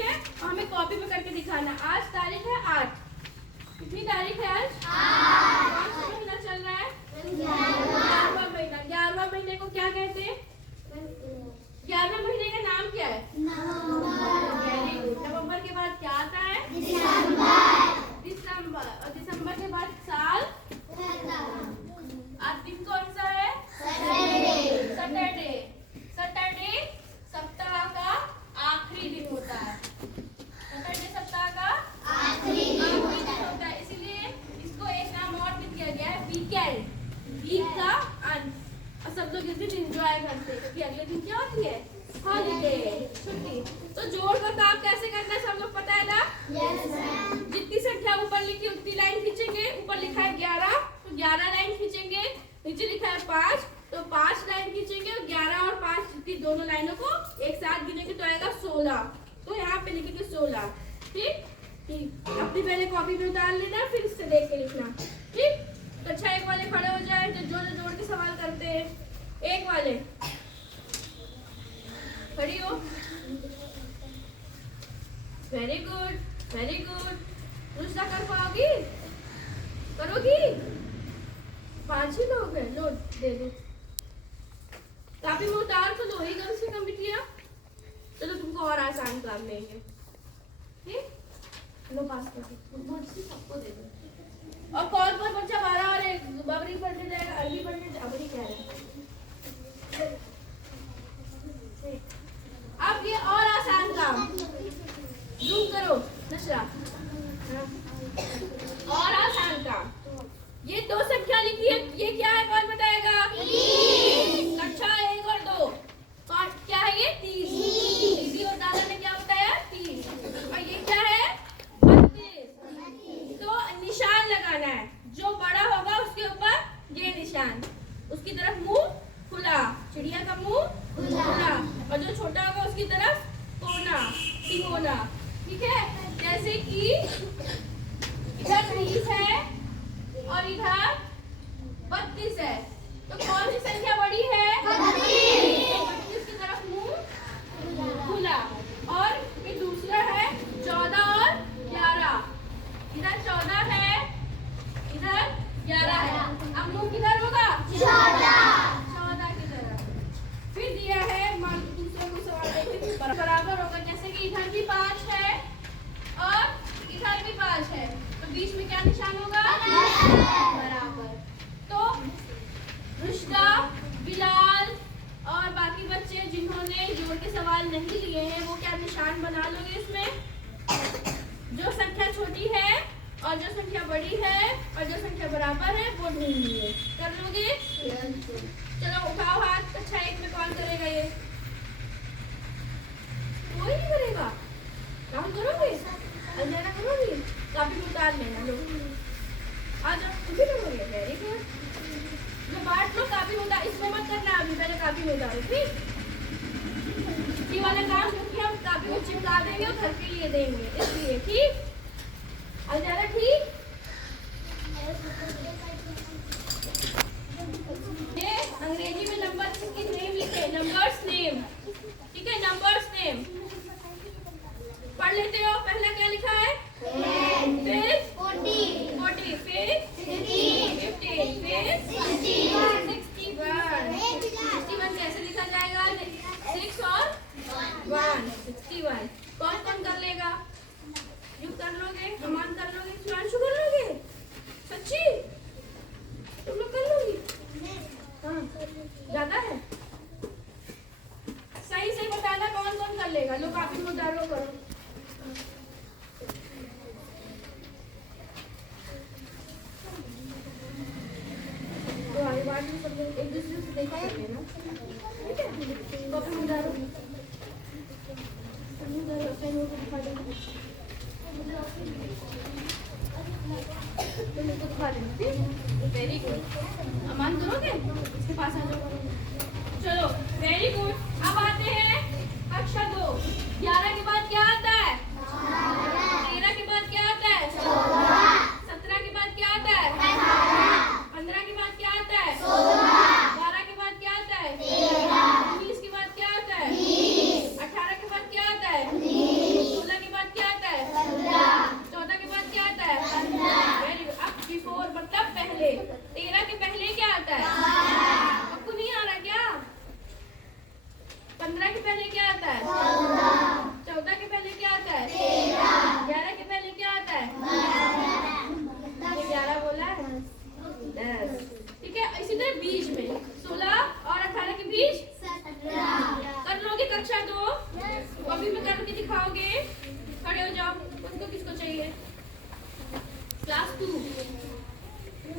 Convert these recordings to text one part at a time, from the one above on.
ठीक है, और हमें कॉपी में करके दिखाना। आज तारीख है 8। कितनी तारीख है आज? 8। कौन सा महीना चल रहा है? 11वां महीना। 11वां महीने को क्या कहते हैं? 11वें महीने का नाम क्या है? नवंबर। नवंबर के बाद क्या आता है? दिसंबर। और दिसंबर के बाद साल? आज दिन कौन सा है? सैटरडे। सैटरडे सप्ताह का आखिरी दिन होता है। सैटरडे सप्ताह का आखिरी दिन होता है, इसीलिए इसको एक नाम और भी दिया गया है, वीकेंड। वीक का अंत। और सब लोग इस दिन एंजॉय करते हैं क्योंकि अगले दिन क्या होती है? हॉलीडे, छुट्टी। तो जोड़ का काम कैसे करना है सब लोग पता है ना? जितनी संख्या ऊपर लिखी उतनी लाइन खींचेंगे। ऊपर लिखा है 11 तो 11 लाइन खींचेंगे। नीचे लिखा है 5 तो 5 लाइन खींचेंगे और 11 और 5 की दोनों लाइनों को एक साथ गिनेंगे तो आएगा 16। तो यहाँ पे लिखेंगे 16। ठीक ठीक, अपनी पहले कॉपी में उतार लेना, फिर इससे देख के लिखना। ठीक, तो अच्छा एक वाले खड़े हो जाए जो जोड़ के सवाल करते हैं। एक वाले खड़ी हो। Very good, very good. रुष्टा कर पाओगी? करोगी? 5 ही लोग हैं, लो दे दो। काफी में उतार तो दो ही कम से कम बिटिया। चलो तुमको और आसान काम लेंगे। ठीक, लो पास कर दो, सबको दे दो। और कौन कौन बच्चा 12 और 1 बबरी पढ़ने जाएगा? अरबी पढ़ने अबरी कह रहे हैं। अब ये और आसान काम जूम करो नशरा। और आसान काम, ये 2 संख्या लिखी है, ये क्या है कौन बताएगा? 30। अच्छा 1 और 2 कौन क्या है? ये 30। दीदी और दादा ने क्या बताया? 30। और ये क्या है? 32। तो निशान लगाना है, जो बड़ा होगा उसके ऊपर ये निशान, उसकी तरफ मुंह खुला, चिड़िया का मुंह खुला, और जो छोटा होगा उसकी तरफ कोना, तिकोना। ठीक है, जैसे कि इधर 30 है और इधर 32 है, तो कौन सी संख्या बड़ी है? 32 की तरफ मुंह खुला। और फिर दूसरा है 14 और 11। इधर 14 है, इधर 11 है। अब मुंह किधर होगा? 14 की तरफ। फिर दिया है, मान दूसरे को सवाल देखें बराबर होगा, जैसे कि इधर भी 5 है और इधर भी 5 है, तो बीच में क्या निशान होगा? बराबर। तो रुष्टा, बिलाल और बाकी बच्चे जिन्होंने जोड़ के सवाल नहीं लिए हैं वो क्या निशान बना लोगे इसमें? जो संख्या छोटी है और जो संख्या बड़ी है और जो संख्या बराबर है वो ढूंढ लिए। कर लोगे? चलो उठाओ हाथ। अच्छा 1 में कौन करेगा? ये कोई नहीं करेगा। राहुल करोगे? अंजना करोगी? काफी में उतार लेना। लो आ जाओ, तुम भी करोगे? Very good. लो बांट लो, काफी में उतार। इसमें मत करना अभी, पहले काफी में उतारो। ठीक, ये वाला काम क्योंकि हम काफी में चिपका देंगे और घर के लिए देंगे इसलिए। ठीक, अंजना ठीक। ये अंग्रेजी में नंबर की नेम लिखे, नंबर्स नेम। ठीक है, नंबर्स नेम पढ़ लेते हो। पहला क्या लिखा है? 10, फिर 40, फिर 15, फिर 61। 61 कैसे लिखा जाएगा? 6 और 1, 61। कौन कौन कर लेगा? यू कर लोगे, अमान कर लोगे, शिवांशु कर लोगे? सच्ची तुम लोग कर लोगी? हाँ, ज्यादा है। सही से बताना कौन कौन कर लेगा। लो काफी में उतारो, करो। तो आगे बात में सब लोग एक दूसरे से देखा है ना? ठीक है, काफी में उतारो। Very good. अमान करोगे? इसके पास आ जाओ। चलो वेरी गुड। अब आते हैं कक्षा 2। 11 के बाद क्या आता है? 13 के बाद क्या आता है? 17 के बाद क्या आता है? 15 के बाद क्या आता है? 12 के बाद क्या आता है? 19 के बाद क्या आता है? 18 के बाद क्या आता है? 16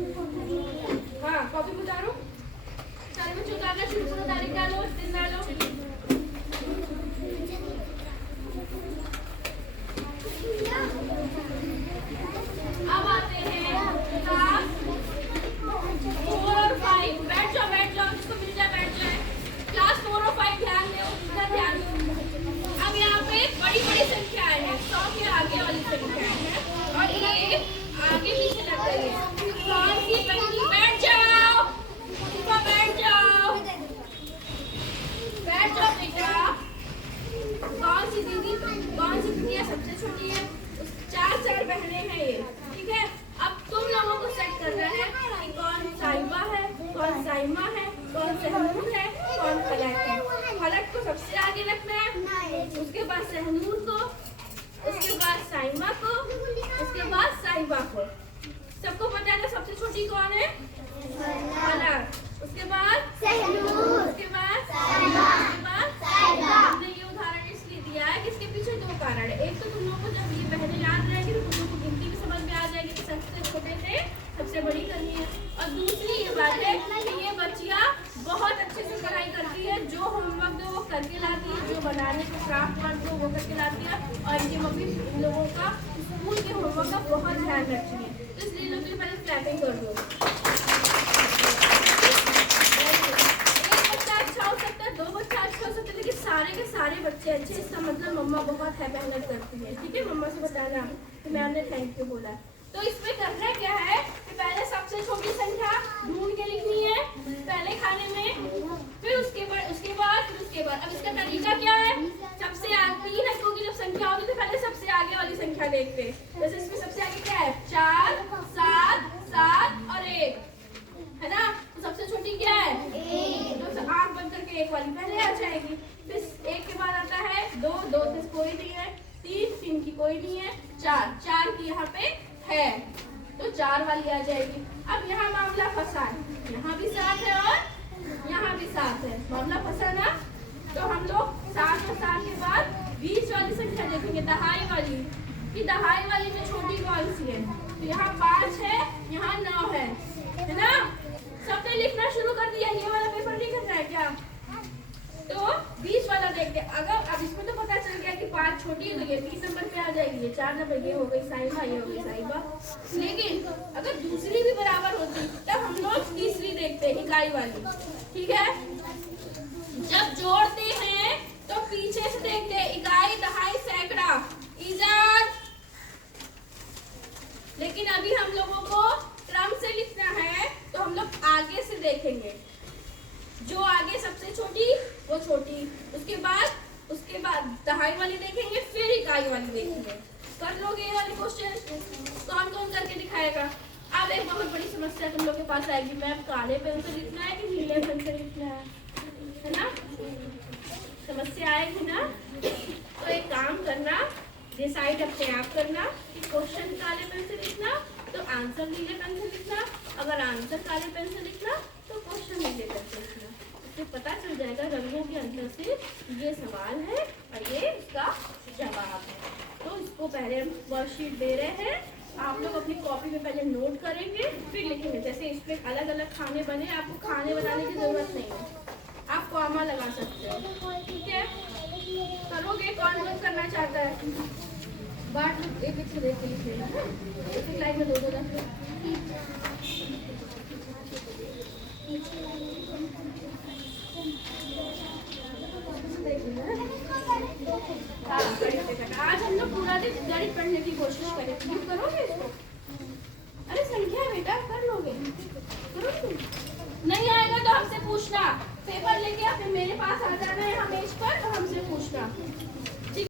हाँ कॉपी में उतारो, सारे बच्चों उतारना शुरू करो, तारीख डालो, दिन डालो। अब आते हैं क्लास 4 और 5। बैठ जाओ जिसको मिल जाए बैठ जाए। क्लास 4 और 5 ध्यान दो, इधर ध्यान दो। अब यहाँ पे बड़ी बड़ी संख्याएं हैं, 100 के आगे वाली संख्याएं हैं और ये आगे पीछे लग रही है। कौन सी पहली? बैठ जाओ, बैठ जाओ बेटा। कौन सी दीदी, कौन सी दीदी सबसे छोटी है? 4 बहनें हैं ये, ठीक है। अब तुम लोगों को सेट करना है कि कौन साहिबा है, कौन साइमा है, कौन सहनूर है, कौन फलक है। फलक को सबसे आगे रखना है, उसके बाद सहनूर को, उसके बाद साइमा को, उसके बाद साहिबा को। सबको पता है ना सबसे छोटी कौन है? फलक, उसके बाद सहनूर, उसके बाद साइमा, उसके बाद साहिबा। हमने ये उदाहरण इसलिए दिया है कि इसके पीछे 2 कारण है। एक तो तुम लोगों को जब ये बहनें याद रहेगी तो तुम लोगों को गिनती भी समझ में आ जाएगी कि सबसे छोटे से सबसे बड़ी करनी है। और दूसरी ये बात है कि ये बच्चियां बहुत अच्छे से पढ़ाई करती है, जो होमवर्क दो वो करके लाती है, जो बनाने को क्राफ्ट वर्क दो वो करके लाती है। और इनकी मम्मी इन लोगों का स्कूल के होमवर्क का बहुत ध्यान रखती है, तो इसलिए लोग के पहले क्लैपिंग कर दो। एक बच्चा अच्छा हो सकता है, 2 बच्चा अच्छा हो सकता है, लेकिन सारे के सारे बच्चे अच्छे, इसका मतलब मम्मा बहुत है मेहनत करती है, ठीक है। मम्मा से बताना कि मैम ने थैंक यू बोला। तो इसमें करना क्या है कि पहले सबसे छोटी संख्या ढूंढ के लिखनी है पहले खाने में, फिर उसके बाद अब इसका तरीका क्या है? सबसे 3 अंकों की जब संख्या होगी तो पहले सबसे आगे वाली संख्या देखते हैं। जैसे इसमें सबसे आगे क्या है? 4, 7, 7 और 1 है ना। तो सबसे छोटी क्या है? 1। तो आंख बंद करके 1 वाली पहले आ जाएगी। फिर 1 के बाद आता है 2, 2 से कोई नहीं है, 3, 3 की कोई नहीं है, 4, 4 की यहाँ पे है तो 4 वाली आ जाएगी। अब यहाँ मामला फंसा है, यहाँ भी 7 है और यहाँ भी 7 है, मामला फंसा ना। तो हम लोग 7 और 7 के बाद 20 वाली संख्या देखेंगे, दहाई वाली, कि दहाई वाली में छोटी कौन सी है। तो यहाँ 5 है, यहाँ 9 है ना। सबने लिखना शुरू कर दिया, ये वाला पेपर नहीं करना है क्या? तो 20 वाला देखते हैं। अगर अब इसमें तो पता चल गया कि 5 छोटी है तो ये 3 नंबर पे आ जाएगी, ये 4 नंबर, ये हो गई साहिबा, ये हो गई साहिबा। लेकिन अगर दूसरी भी बराबर होती तब हम लोग तीसरी देखते हैं, इकाई वाली, ठीक है। जब जोड़ते हैं तो पीछे से देखते हैं, इकाई, दहाई, सैकड़ा, इजाद। लेकिन अभी हम लोगों को क्रम से लिखना है तो हम लोग आगे से देखेंगे। जो आगे सबसे छोटी वो छोटी, उसके बाद दहाई वाली देखेंगे, फिर इकाई वाली देखेंगे। कर लोगे ये वाले क्वेश्चन? कौन कौन करके दिखाएगा? अब एक बहुत बड़ी समस्या तुम लोग के पास आएगी, मैम काले पेन से लिखना है कि नीले पेन से लिखना है ना? समस्या आएगी ना। तो एक काम करना, डिसाइड अपने आप करना कि क्वेश्चन काले पेन से लिखना तो आंसर नीले पेन से लिखना, अगर आंसर काले पेन से लिखना तो क्वेश्चन नीले पेन से लिखना। इससे पता चल जाएगा रंगों के अंतर से ये सवाल है और ये इसका जवाब है। तो इसको पहले हम वर्कशीट दे रहे हैं, आप लोग अपनी कॉपी में पहले नोट करेंगे फिर लिखेंगे। जैसे इस पे अलग अलग खाने बने, आपको खाने बनाने की जरूरत नहीं है, आप कॉमा लगा सकते हो, ठीक है। करोगे? कौन कौन करना चाहता है? बात एक एक से देख के लिख लेना, एक लाइन में 2-2 रख लो। आज हम लोग पूरा दिन गणित पढ़ने की कोशिश करें, तुम करोगे इसको? अरे संख्या बेटा कर लोगे, करोगे? नहीं आएगा तो हमसे पूछना, पेपर लेके आप मेरे पास आ जाना है, मेज पर, तो हमसे पूछना।